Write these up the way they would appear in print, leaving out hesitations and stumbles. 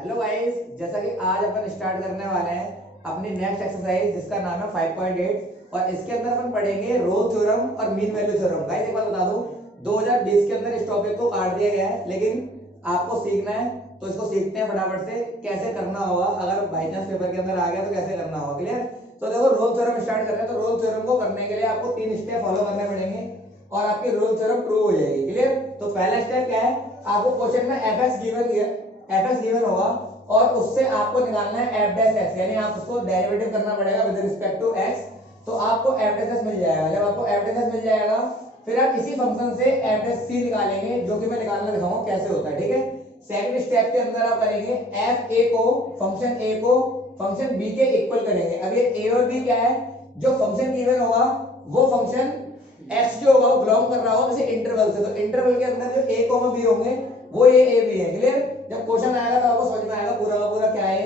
Hello guys, जैसा कि आज अपन स्टार्ट करने वाले हैं अपनी नेक्स्ट एक्सरसाइज जिसका नाम है 5.8 और इसके अंदर अपन पढ़ेंगे रोल थ्योरम और मीन वैल्यू थ्योरम। गाइस एक बात बता दूं, 2020 के अंदर इस टॉपिक को काट दिया गया है, लेकिन आपको सीखना है तो इसको सीखते हैं फटाफट से कैसे करना होगा। अगर बाई चांस पेपर के अंदर आ गया तो कैसे करना होगा, क्लियर। तो देखो, रोल थ्योरम स्टार्ट कर रहे हैं तो रोल थ्योरम को करने के लिए आपको 3 स्टेप फॉलो करने पड़ेंगे और आपकी रोल थ्योरम प्रूव हो जाएगी, क्लियर। तो पहला स्टेप क्या है, आपको क्वेश्चन में एफ गिवन होगा और उससे आपको निकालना है एफ डैश एक्स, यानी आप उसको डेरिवेटिव करना पड़ेगा विद रिस्पेक्ट टू एक्स। तो आपको एफ डैश एक्स मिल जाएगा। जब आपको एफ डैश एक्स मिल जाएगा फिर आप इसी फंक्शन से एफ डैश सी निकालेंगे, जो कि मैं निकालना दिखाऊंगा कैसे होता है, ठीक है। सेकंड स्टेप के अंदर आप करेंगे एफ ए को फंक्शन बी के इक्वल करेंगे। अब ये ए और बी क्या है, जो फंक्शन गिवन होगा वो फंक्शन एक्स जो होगा वो बिलोंग कर रहा होगा जैसे इंटरवल से, तो इंटरवल के अंदर जो ए कॉमा बी होंगे वो ये ए बी है, क्लियर। जब क्वेश्चन आएगा तो आपको समझ में आएगा पूरा का पूरा क्या है।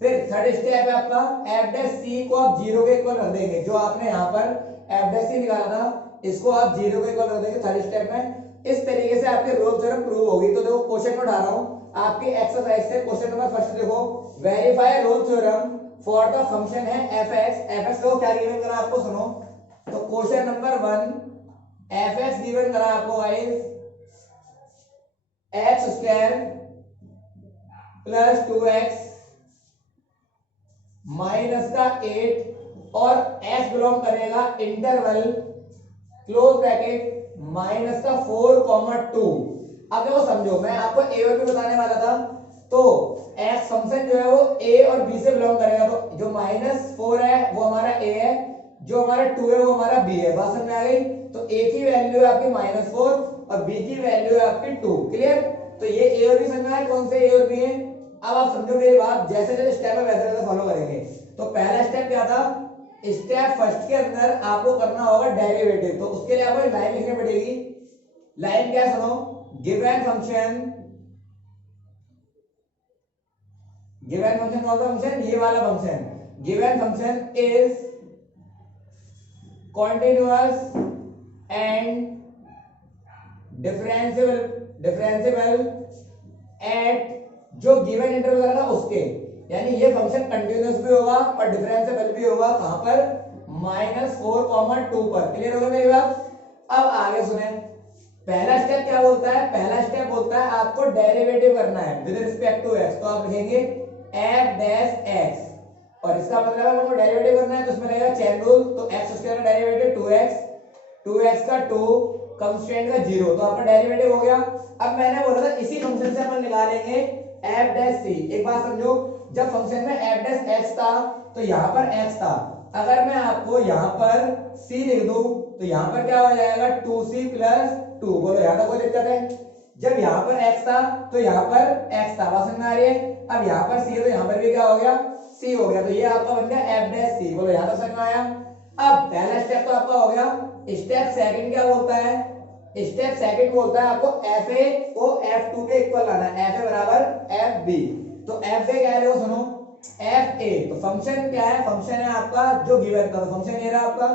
फिर थर्ड स्टेप है आपका एफ डैश सी को आप जीरो के इक्वल रख देंगे। जो आपने यहाँ पर एफ डैश सी निकाला था इसको आप जीरो के इक्वल रख देंगे थर्ड स्टेप में। इस तरीके से आपकी रोल थ्योरम प्रूव होगी। तो देखो क्वेश्चन में उठा रहा हूँ आपकी एक्सरसाइज से। क्वेश्चन नंबर फर्स्ट देखो, verify Rolle theorem for the function है एफ एक्स को क्या गिवन करा आपको, सुनो। तो question number 1 F X given करा आपको guys X square plus 2x minus का 8 और x बिलोंग करेगा इंटरवल क्लोज ब्रैकेट माइनस का 4,2। अब देखो समझो, मैं आपको a और b बताने वाला था। तो x फंक्शन जो है वो a और b से बिलोंग करेगा। तो जो -4 है वो हमारा a है, जो हमारा 2 है वो हमारा b है। बात समझ में आ गई। तो a की वैल्यू है आपकी -4 और b की वैल्यू है आपकी 2, क्लियर। तो ये a और b समझ में आया कौन से a और b है। अब आप समझो मेरी बात, जैसे जैसे स्टेप है वैसे वैसे फॉलो करेंगे। तो पहला स्टेप क्या था, स्टेप फर्स्ट के अंदर आपको करना होगा डेरिवेटिव। तो उसके लिए आपको लाइन लिखनी पड़ेगी। लाइन क्या, सुनो। गिवन फंक्शन कौन सा फंक्शन, ये वाला function. Given function is continuous and differentiable eight जो गिवन इंटरवल रहेगा उसके, यानी ये फंक्शन कंटिन्यूअस भी होगा और डिफरेंशिएबल भी होगा। कहां पर, -4,2 पर, क्लियर हो गया मेरी बात। अब आगे सुने, पहला स्टेप क्या बोलता है, पहला स्टेप बोलता है आपको डेरिवेटिव करना है विद रिस्पेक्ट टू एक्स। तो आप लिखेंगे एफ डैश एक्स और इसका मतलब है आपको डेरिवेटिव करना है तो इसमें लगेगा चेन रूल। तो एक्स स्क्वायर का डेरिवेटिव 2x का 2 कांस्टेंट का 0, तो आपका डेरिवेटिव हो गया। अब मैंने बोला था इसी फंक्शन से अपन निकालेंगे एफ डैश सी। एक बात समझो, जब फंक्शन में एफ डैश एक्स था तो यहाँ पर x था। अगर मैं आपको यहाँ पर c लिख दूं तो यहाँ पर क्या हो जाएगा 2c प्लस 2। बोलो यहाँ तक कोई दिक्कत है। जब यहाँ पर x था तो यहाँ पर x था, बात समझ में आ रही है। अब यहाँ पर c है तो यहाँ पर भी क्या हो गया, c हो गया। तो ये आपका बन गया एफ डैश सी। बोलो यहाँ तक समझ में आया। अब पहला स्टेप तो आपका हो गया। स्टेप सेकंड क्या बोलता है, स्टेप सेकंड बोलता है आपको एफ ए को F2 के इक्वल लाना है, एफ ए बराबर एफ बी। तो एफ ए क्या है देखो सुनो, एफ ए तो फंक्शन क्या है, फंक्शन है आपका जो गिवन था। तो फंक्शन ये रहा आपका,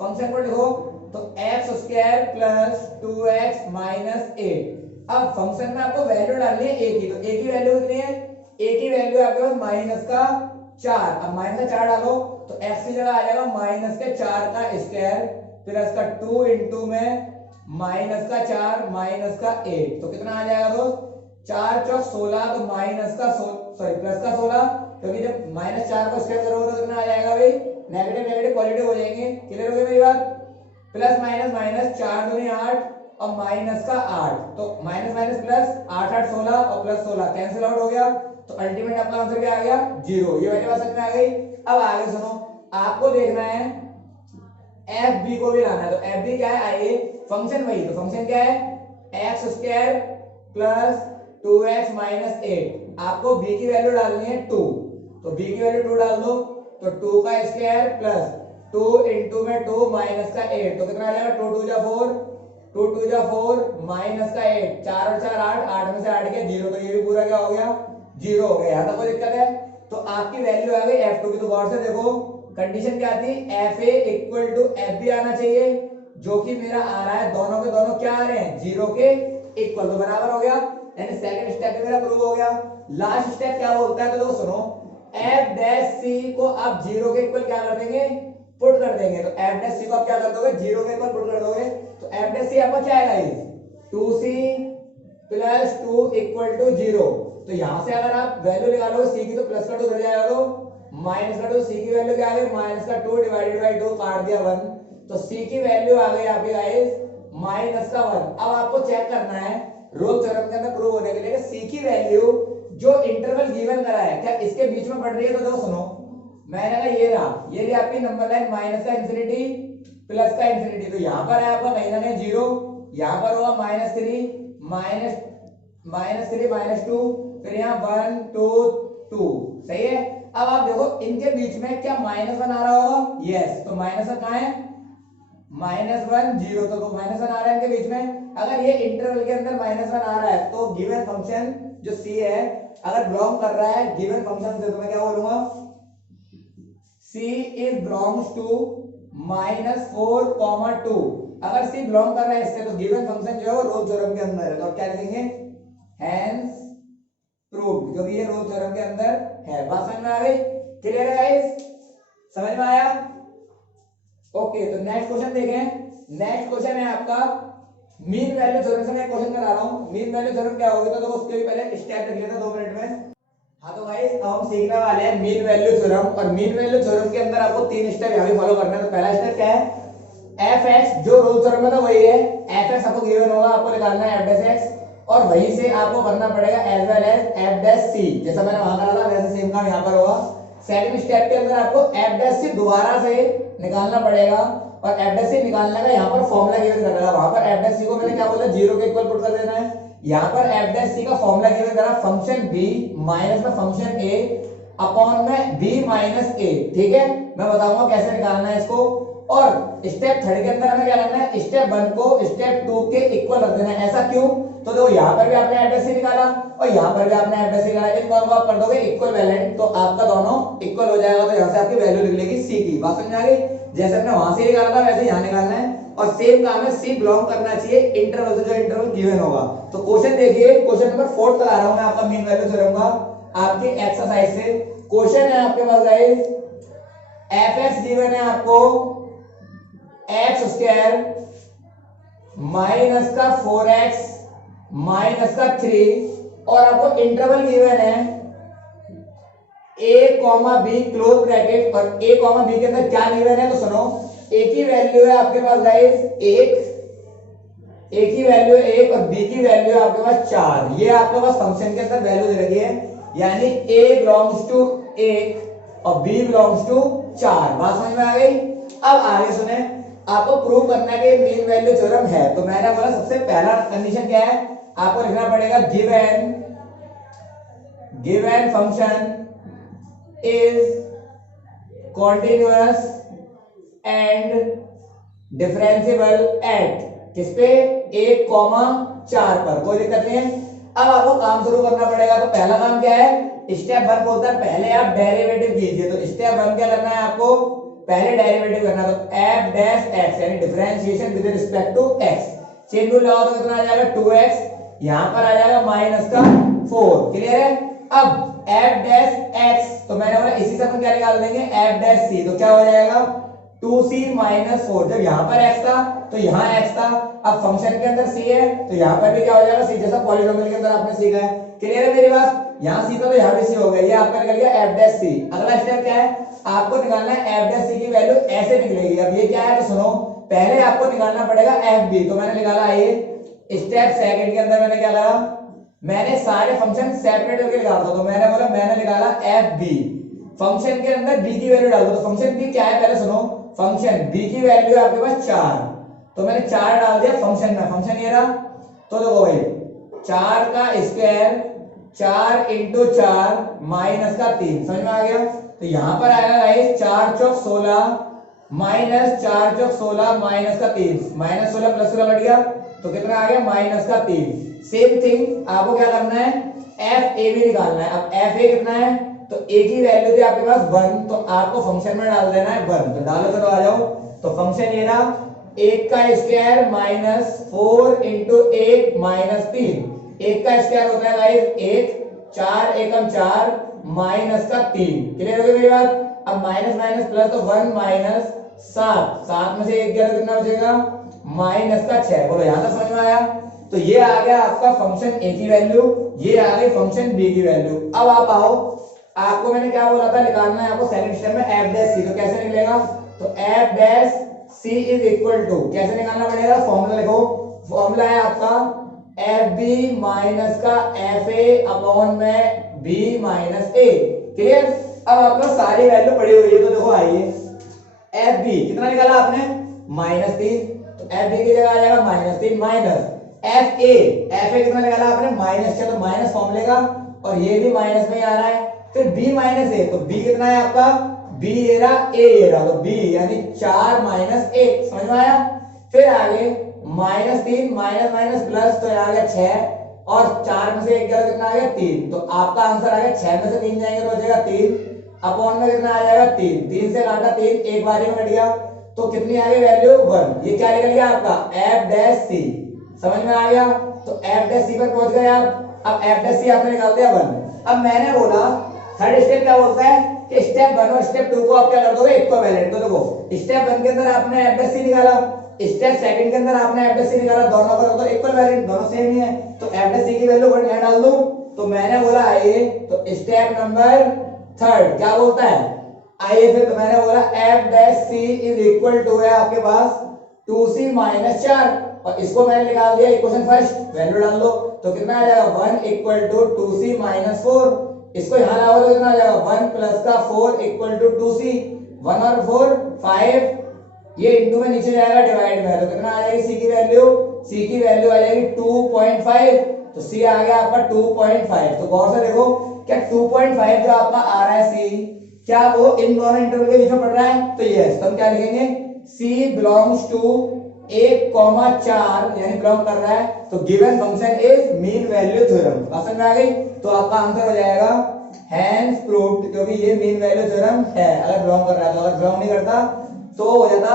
फंक्शन को लिखो तो x square plus 2x minus 8। अब फंक्शन में आपको वैल्यू डालनी है ए की। तो ए की वैल्यू कितनी है, ए की वैल्यू आपके पास -4। अब -4 डालो तो एक्स की जगह आ जाएगा -4 का स्क्वायर प्लस का 2 इंटू में -4 -8। तो कितना आ जाएगा दोस्त, 4 चौक 16। तो प्लस का 16, क्योंकि जब -4 को स्क्वायर करोगे तो कितना आ जाएगा भाई, नेगेटिव नेगेटिव पॉजिटिव हो जाएंगे, क्लियर हो गया मेरी बात। प्लस माइनस माइनस 4 दूनी 8 और माइनस का 8, तो माइनस माइनस प्लस 8 8 16 और प्लस 16 कैंसिल आउट हो गया। तो अल्टीमेट आपका आंसर क्या आ गया, 0। ये वाली बात समझ में आ गई। अब आगे सुनो, आपको देखना है एफ बी को भी लाना है। तो एफ बी क्या है, आइए फंक्शन वही, तो फंक्शन क्या है x square plus 2x minus 8। आपको b की वैल्यू डालनी है 2, तो b की वैल्यू 2 डाल दो। तो 2 का स्क्वायर प्लस 2 इंटू में 2 माइनस का 8। तो कितना आ जाएगा, 2 2 जा 4, 2 2 जा 4 माइनस का 8, 4 और 4 8, 8 में से 8 गया 0। तो ये भी पूरा क्या हो गया, 0 हो गया। यहाँ तक कोई दिक्कत है। तो आपकी वैल्यू आ गई F2 की। तो गौर से देखो कंडीशन क्या थी, F A equal to F B आना चाहिए, जो कि मेरा आ रहा है दोनों के दोनों क्या आ रहे हैं, 0 के इक्वल। तो बराबर हो गया, यानी सेकंड स्टेप पे मेरा प्रूव हो गया। लास्ट स्टेप क्या बोलता है, तो देखो सुनो, एफ डैश सी को आप जीरो के इक्वल क्या कर देंगे, पुट कर देंगे। तो एफ डैश सी को आप क्या कर दोगे, जीरो के इक्वल पुट कर दोगे। तो एफ डैश सी आपका क्या आएगा, ये 2c प्लस 2 इक्वल टू 0। तो यहां से अगर आप वैल्यू निकालोगे सी की, तो प्लस का 2 उधर जाएगा, तो माइनस का 2। सी की वैल्यू क्या आ गई, माइनस का 2 डिवाइडेड बाय 2, काट दिया 1। तो सी की वैल्यू आ गई आपकी गाइस माइनस का 1। अब आपको चेक करना है रोल थ्योरम के अंदर प्रूव होने के लिए, सी की वैल्यू जो इंटरवल गिवन करा है क्या इसके बीच में पड़ रही है। तो देखो सुनो, मैंने कहा ये रहा, ये रही आपकी नंबर लाइन माइनस का इंफिनिटी प्लस का इंफिनिटी। तो यहाँ पर है आपका कहीं ना कहीं 0, यहाँ पर होगा -3 -3 -2, फिर यहाँ 1 2 2, सही है। अब आप देखो इनके बीच में क्या -1 आ रहा होगा, यस। तो -1 कहाँ है, -1 0, तो -1 आ रहा है इनके बीच में। अगर ये इंटरवल के अंदर -1 आ रहा है तो गिवन फंक्शन जो c है अगर बिलोंग कर रहा है गिवन फंक्शन से, तो मैं क्या बोलूंगा, c इज बिलोंग्स टू -4, 2। अगर c बिलोंग कर रहा है इससे, तो गिवन फंक्शन जो है वो रोल थ्योरम के अंदर है। तो क्या लिखेंगे, हेंस प्रूव्ड, क्योंकि ये रोल थ्योरम के अंदर है। बात समझ में आ गई, क्लियर है गाइस, समझ में आया। ओके, तो नेक्स्ट क्वेश्चन देखें। नेक्स्ट क्वेश्चन है आपका मीन वैल्यू थ्योरम से मैं क्वेश्चन करा रहा हूं। मीन वैल्यू थ्योरम क्या होगी, तो उसके भी पहले स्टेप लिख लेते हैं 2 मिनट में। हाँ तो गाइस अब हम सीखने वाले हैं मीन वैल्यू थ्योरम। और मीन वैल्यू थ्योरम के अंदर आपको 3 स्टेप यहां भी फॉलो करना है। तो पहला स्टेप क्या है, fx जो रोल थ्योरम में था वही है, fx आपको गिवन होगा, आपको निकालना है f डैश x, और वहीं से आपको करना पड़ेगा as well as f dash c। जैसा मैंने वहां करा था वैसे सेम काम यहां पर होगा। सेकंड स्टेप के अंदर आपको f डैश c दोबारा से निकालना पड़ेगा, और f डैश c निकालने का यहां पर फॉर्मूला गिवन करना है। वहां पर f डैश c को मैंने क्या बोला, 0 के इक्वल पुट कर देना है। यहां पर f डैश c का फॉर्मूला गिवन करा, फंक्शन b माइनस में फंक्शन a अपॉन में b माइनस a। ठीक है, मैं बताऊंगा कैसे निकालना है इसको। और स्टेप 3 के अंदर हमें क्या करना है, स्टेप 1 को स्टेप 2 के इक्वल रख देना है। ऐसा क्यों, तो देखो यहाँ पर भी आपने f डैश c निकाला और यहाँ पर भी आपने f डैश c निकाला, इन दोनों को आप कर दोगे इक्वल वैलेंट, तो आपका दोनों इक्वल हो जाएगा। तो यहाँ से आपकी वैल्यू लिख लेगी c की। बात समझ आ गई, जैसे हमने वहां से निकाला था वैसे यहाँ निकालना है। और सेम काम है, c बिलोंग करना चाहिए इंटरवल से जो इंटरवल गिवन होगा। तो क्वेश्चन देखिए, क्वेश्चन नंबर 4 करा रहा हूं मैं आपका मीन वैल्यू थ्योरम का आपकी एक्सरसाइज से। क्वेश्चन है आपके पास गाइस, fx गिवन है आपको x स्क्वायर माइनस का 4x माइनस का 3, और आपको इंटरवल गिवन है a comma b close bracket. और a कॉमा b के अंदर क्या गिवन है, तो सुनो, a की वैल्यू है आपके पास गाइस 1, a की वैल्यू है 1 और b की वैल्यू है आपके पास 4। ये आपके पास फंक्शन के अंदर वैल्यू दे रखी है, यानी a बिलोंग्स टू 1 और b बिलोंग्स टू 4। बात समझ में आ गई। अब आगे सुने, आपको प्रूव करना है कि मीन वैल्यू थ्योरम है। तो मैंने बोला सबसे पहला कंडीशन क्या है, आपको लिखना पड़ेगा given function is continuous and differentiable eight किस पे, 1,4 पर। कोई दिक्कत नहीं है। अब आपको काम शुरू करना पड़ेगा। तो पहला काम क्या है, स्टेप 1 बोलता है पहले आप डेरिवेटिव कीजिए। तो स्टेप 1 क्या करना है, आपको पहले डेरिवेटिव करना है। तो f डैश x यानी differentiation with respect to x, chain rule लगाओ तो कितना आ जाएगा 2x, यहां पर आ जाएगा माइनस का 4। क्लियर है। अब f डैश x, तो मैंने बोला इसी से हम क्या निकाल देंगे, f डैश c। तो क्या हो जाएगा 2c माइनस 4। जब यहां पर x था तो यहां x था, अब फंक्शन के अंदर c है तो यहां पर भी क्या हो जाएगा c, जैसा पॉलीनोमियल के अंदर आपने सीखा है। क्लियर है मेरी बात, यहां c था तो यहां भी c हो गया। ये आपका निकल गया f डैश c। अगला स्टेप क्या है, आपको निकालना है f डैश c की वैल्यू ऐसे निकलेगी। अब ये क्या है, तो सुनो, पहले आपको निकालना पड़ेगा fb। तो मैंने निकाला, आइए स्टेप सेकंड के अंदर मैंने क्या करा, मैंने सारे फंक्शन सेपरेट करके निकाला था। तो मैंने निकाला fb, फंक्शन के अंदर b की वैल्यू डाल दो। तो फंक्शन b क्या है, पहले सुनो, फंक्शन b की वैल्यू है आपके पास 4, तो मैंने 4 डाल दिया फंक्शन में। फंक्शन ये रहा, तो देखो भाई 4 का स्क्वायर 4 इंटू 4 माइनस का 3, समझ में आ गया। तो यहां पर आएगा गाइस 4 चौक 16 माइनस 4 चौक 16 माइनस का 3, माइनस 16 प्लस 16 बढ़ गया तो कितना आ गया माइनस का 3। सेम थिंग आपको क्या करना है, एफ ए भी निकालना है। अब एफ ए कितना है, तो ए की वैल्यू थी आपके पास 1, तो आपको फंक्शन में डाल देना है 1। तो डालो तो आ जाओ। तो फंक्शन ये रहा 1 का स्क्वायर माइनस 4 इंटू 1 माइनस 3। 1 का स्क्वायर होता है गाइस 1 4 एकम 4 माइनस का 3। क्लियर हो गई मेरी बात। अब माइनस माइनस प्लस तो 1 माइनस 7, 7 में से 1 गया तो कितना बचेगा माइनस का 6। बोलो यहां तक समझ में आया। तो ये आ गया आपका फंक्शन ए की वैल्यू, ये आ गई फंक्शन बी की वैल्यू। अब आप आओ, आपको मैंने क्या बोला था निकालना है आपको सेकंड स्टेप में एफ डैश सी। तो कैसे निकलेगा, तो F dash C is equal to कैसे निकालना पड़ेगा, फॉर्मूला लिखो। फॉर्मूला है आपका एफ बी माइनस का एफ ए अपॉन में बी माइनस ए। क्लियर। अब आपको सारी वैल्यू पड़ी हुई है, तो देखो आइए एफ बी कितना निकाला आपने -3, तो एफ बी की जगह आ जाएगा -3 माइनस एफ ए कितना निकाला आपने -6, तो माइनस फॉर्मूले का और ये भी माइनस में ही आ रहा है। फिर b माइनस ए, तो b कितना है आपका b ये रहा a ये रहा, तो b यानी 4 माइनस 1। समझ में आया। फिर आगे -3 माइनस माइनस प्लस, तो आ गया 6 और 4 में से 1 गया कितना आ गया 3। तो आपका आंसर आ गया 6 में से 3 जाएंगे तो बचेगा 3 अपॉन में कितना आ जाएगा 3, 3 से काटा 3 एक बार में कट गया, तो कितनी आ गई वैल्यू 1। ये क्या निकल गया आपका एफ डैश सी। समझ में आ गया। तो एफ डैश सी पर पहुंच गए आप। अब एफ डैश सी आपने निकाल दिया 1। अब मैंने बोला थर्ड स्टेप क्या बोलता है कि स्टेप 1 और स्टेप 2 को आप क्या कर दोगे इक्विवेलेंट। तो देखो स्टेप 1 के अंदर आपने एफ डैश सी निकाला, स्टेप सेकंड के अंदर आपने एफ डैश सी निकाला, दोनों को तो इक्विवेलेंट, दोनों सेम ही है। तो एफ डैश सी की वैल्यू 1 यहां डाल दूं। तो मैंने बोला आइए, तो स्टेप नंबर थर्ड क्या बोलता है, आइए फिर। तो मैंने बोला F dash C is equal to है आपके पास 2c माइनस 4, और इसको मैंने निकाल दिया इक्वेशन फर्स्ट, वैल्यू डाल दो। तो कितना आ जाएगा 1 इक्वल टू 2c माइनस 4। इसको यहां लाओ तो कितना आ जाएगा 1 प्लस का 4 इक्वल टू 2c। 1 और 4 5, ये इनटू में नीचे जाएगा डिवाइड में, तो कितना आ जाएगी c की वैल्यू, c की वैल्यू आ जाएगी 2.5। तो c आ गया आपका 2.5। तो गौर से देखो क्या 2.5 जो आपका आ रहा है c, क्या वो इन दोनों इंटरवल के बीच में पड़ रहा है। तो यस, तो हम क्या लिखेंगे c बिलोंग्स टू 1,4 यानी बिलोंग कर रहा है। तो given function is mean value theorem. समझ में आ गई। तो आपका आंसर हो जाएगा हैंस प्रूव्ड, क्योंकि ये मीन वैल्यू थ्योरम है अगर बिलोंग कर रहा है। तो अगर बिलोंग नहीं करता तो हो जाता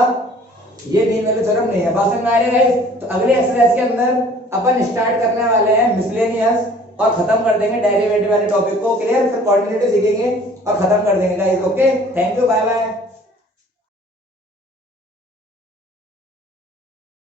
ये मीन वैल्यू थ्योरम नहीं है। बात समझ में आ रही है गाइस। तो अगले एक्सरसाइज के अंदर अपन स्टार्ट करने वाले हैं मिसलेनियस और खत्म कर देंगे डेरिवेटिव वाले टॉपिक को। क्लियर। फिर क्वाड्रेटिक सीखेंगे और खत्म कर देंगे guys. Okay, thank you, bye bye.